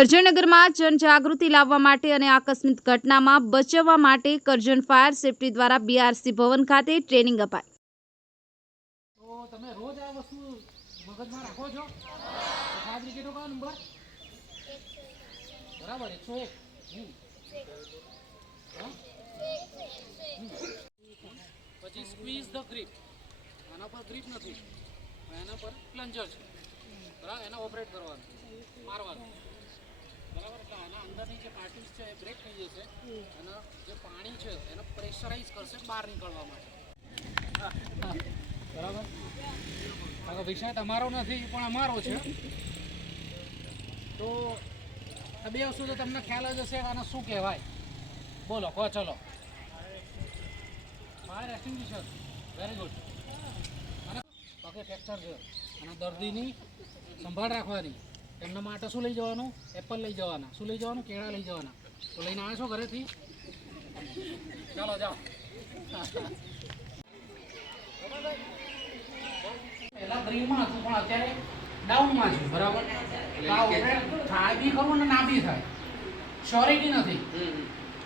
કરજણનગરમાં જનજાગૃતિ લાવવા માટે અને આકસ્મિક ઘટનામાં બચાવવા માટે કરજણ ફાયર સેફટી દ્વારા બીઆરસી ભવન ખાતે ટ્રેનિંગ બરાબર એને ઓપરેટ કરવાનું, મારવાનું. બરાબર? આના અંદરની જે પાર્ટીસ એ બ્રેક થઈ જશે. અને જે પાણી છે, એને પ્રેશરાઇઝ કરશે બહાર નીકળવા માટે. બરાબર? આ વિષય તમારો નથી, પણ અમારો છે. તો આ બે વસ્તુ તો તમને ખ્યાલ જ હશે આને શું કહેવાય. બોલો, કહો, ચલો. ફાયર એક્સ્ટિંગ્વિશર વેરી ગુડ અને પગે ફ્રેક્ચર છે. અને દર્દીની સંભાળ રાખવાની. એમના માટે શું લઈ જવાનું? એપલ લઈ જવાના. શું લઈ જવાનું? કેળા લઈ જવાના. તો લઈને આવ્યા છો ઘરેથી? ચાલો જાઓ. પહેલા ગ્રીનમાં હતું પણ અત્યારે ડાઉનમાં છું બરાબર? થાય બી ખરું ને ના બી થાય. શ્યોરિટી નથી.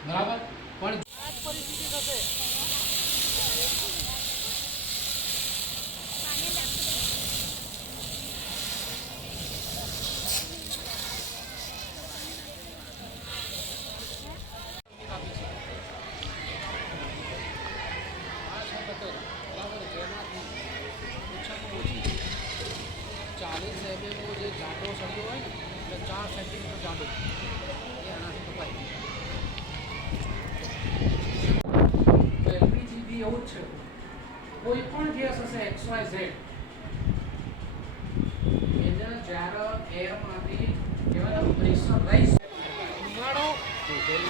બરાબર? પણ પરિસ્થિતિ થશે આ છે કટર બરાબર જેમાંથી ઓછામાં ઓછી ચાલીસ એમએમનો જે જાડો સળિયો હોય ને એટલે ચાર સેન્ટીમીટર જાડો. એ આનાથી કપાય. એલપીજી બી એવું જ છે. કોઈ પણ ગેસ હશે એક્સ વાય ઝેડ. એને જ્યારે એરમાંથી પ્રેશર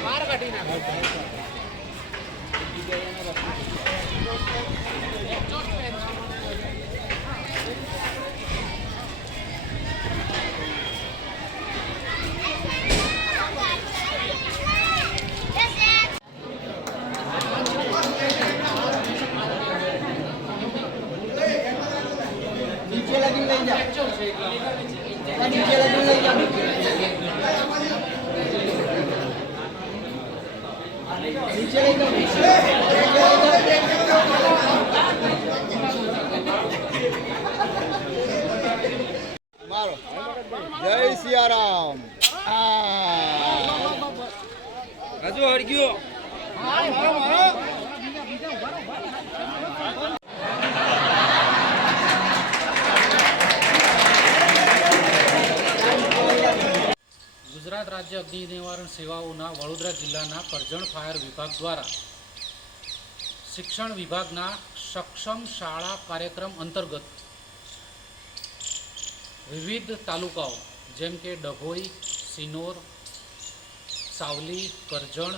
બહાર કાઢી નાખે. એક્ઝોસ્ટ લઈ જા નીચે લગીને લઈ જા નીચે લઈ જાઓ મારો જય સિયારામ હજુ હળગ્યો રાજ્ય અગ્નિ નિવારણ સેવાઓના વડોદરા જિલ્લાના કરજણ ફાયર વિભાગ દ્વારા શિક્ષણ વિભાગના સક્ષમ શાળા કાર્યક્રમ અંતર્ગત વિવિધ તાલુકાઓ, જેમ કે ડભોઈ, સિનોર, સાવલી, કરજણ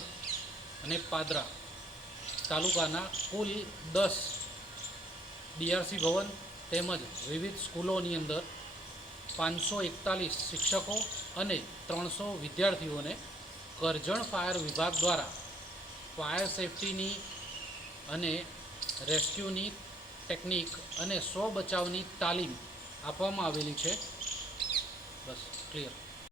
અને પાદરા તાલુકાના કુલ દસ ડીઆરસી ભવન તેમજ વિવિધ સ્કૂલોની અંદર પાંચસો એકતાલીસ શિક્ષકો અને ત્રણસો વિદ્યાર્થીઓને કરજણ ફાયર વિભાગ દ્વારા ફાયર સેફટીની અને રેસ્ક્યુની ટેકનિક અને સ્વ બચાવની તાલીમ આપવામાં આવેલી છે. બસ, ક્લિયર.